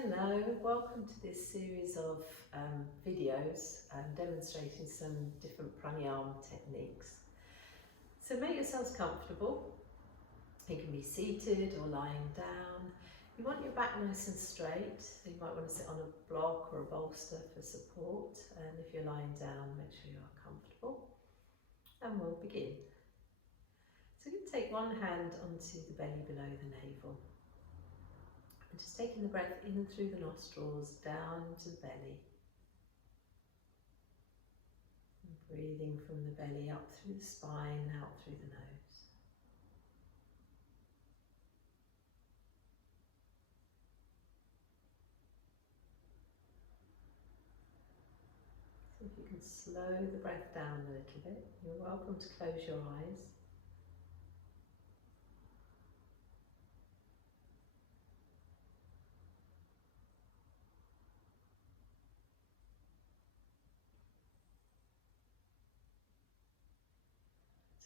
Hello, welcome to this series of videos demonstrating some different pranayama techniques. So make yourselves comfortable. You can be seated or lying down. You want your back nice and straight, so you might want to sit on a block or a bolster for support, and if you're lying down, make sure you are comfortable. And we'll begin. So you can take one hand onto the belly below the navel. And just taking the breath in through the nostrils, down into the belly. And breathing from the belly up through the spine, out through the nose. See if you can slow the breath down a little bit. You're welcome to close your eyes.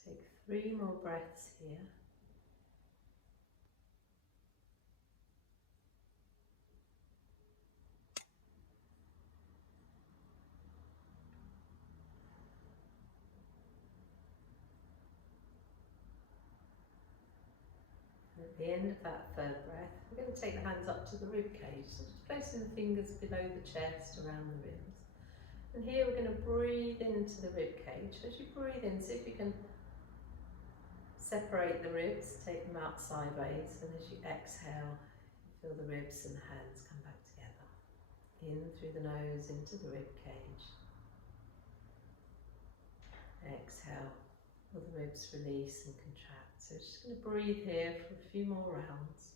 Take 3 more breaths here. At the end of that 3rd breath, we're going to take the hands up to the rib cage, so just placing the fingers below the chest, around the ribs. And here we're going to breathe into the rib cage. As you breathe in, see if you can separate the ribs, take them out sideways, and as you exhale, feel the ribs and the hands come back together. In through the nose, into the rib cage. Exhale, feel the ribs release and contract. So just going to breathe here for a few more rounds.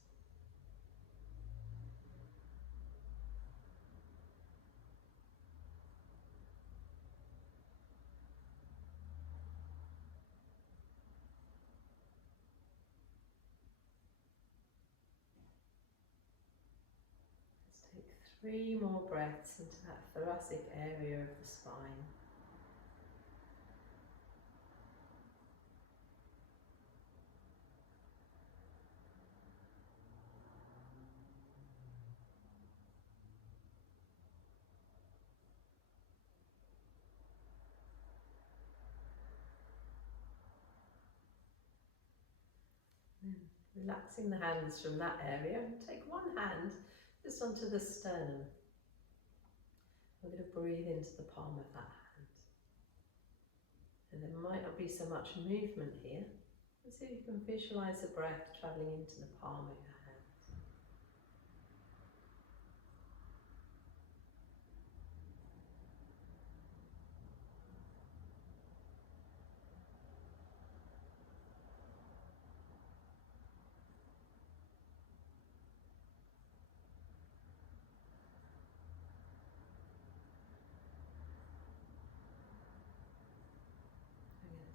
Let's take 3 more breaths into that thoracic area of the spine. Relaxing the hands from that area, and take one hand just onto the sternum. We're going to breathe into the palm of that hand. And there might not be so much movement here. Let's see if you can visualise the breath travelling into the palm of your hand.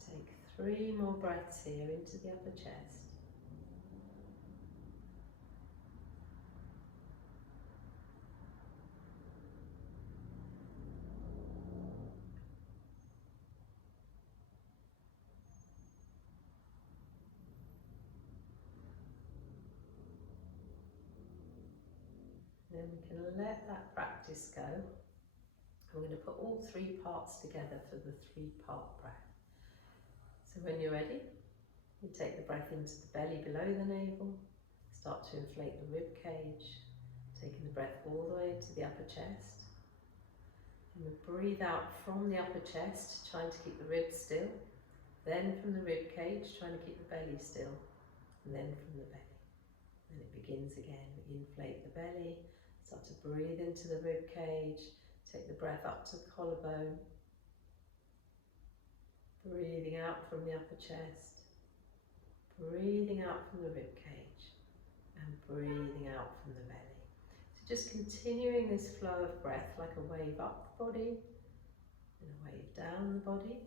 Take 3 more breaths here into the upper chest. Then we can let that practice go. I'm going to put all 3 parts together for the 3-part breath. So when you're ready, you take the breath into the belly below the navel, start to inflate the rib cage, taking the breath all the way to the upper chest. And we breathe out from the upper chest, trying to keep the ribs still. Then from the rib cage, trying to keep the belly still. And then from the belly. And it begins again. We inflate the belly, start to breathe into the rib cage, take the breath up to the collarbone. Breathing out from the upper chest, breathing out from the rib cage, and breathing out from the belly. So just continuing this flow of breath like a wave up the body and a wave down the body.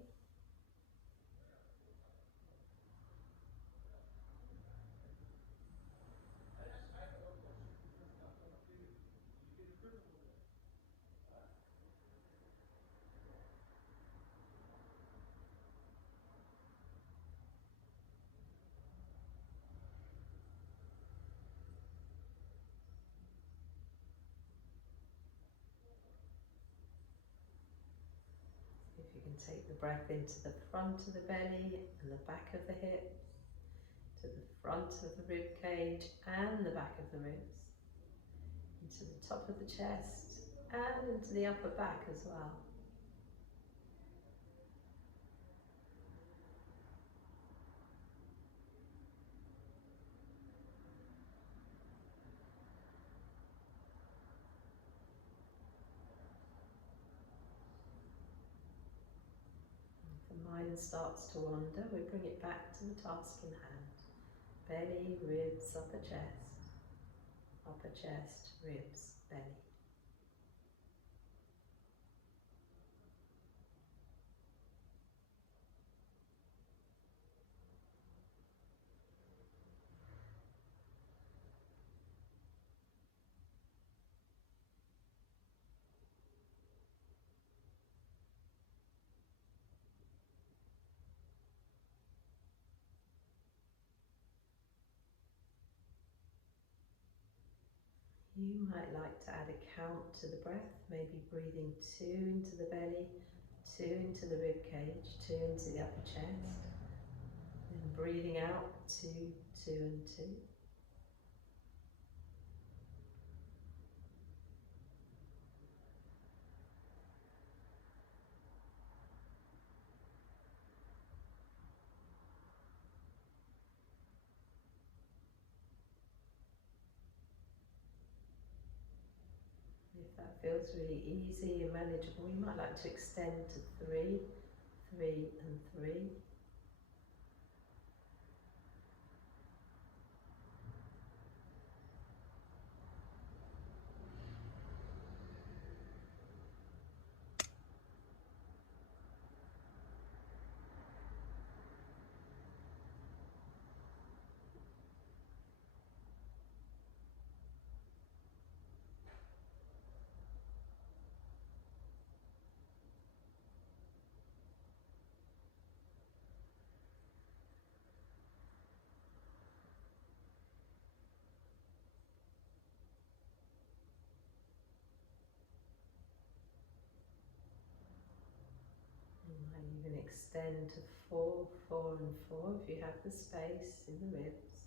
can take the breath into the front of the belly and the back of the hips, to the front of the rib cage and the back of the ribs, into the top of the chest and into the upper back as well. If the mind starts to wander, we bring it back to the task in hand. Belly, ribs, upper chest, ribs, belly. You might like to add a count to the breath, maybe breathing 2 into the belly, 2 into the rib cage, 2 into the upper chest, then breathing out 2, 2 and 2. If that feels really easy and manageable, you might like to extend to 3, 3 and 3. You might even extend to 4, 4 and 4 if you have the space in the ribs.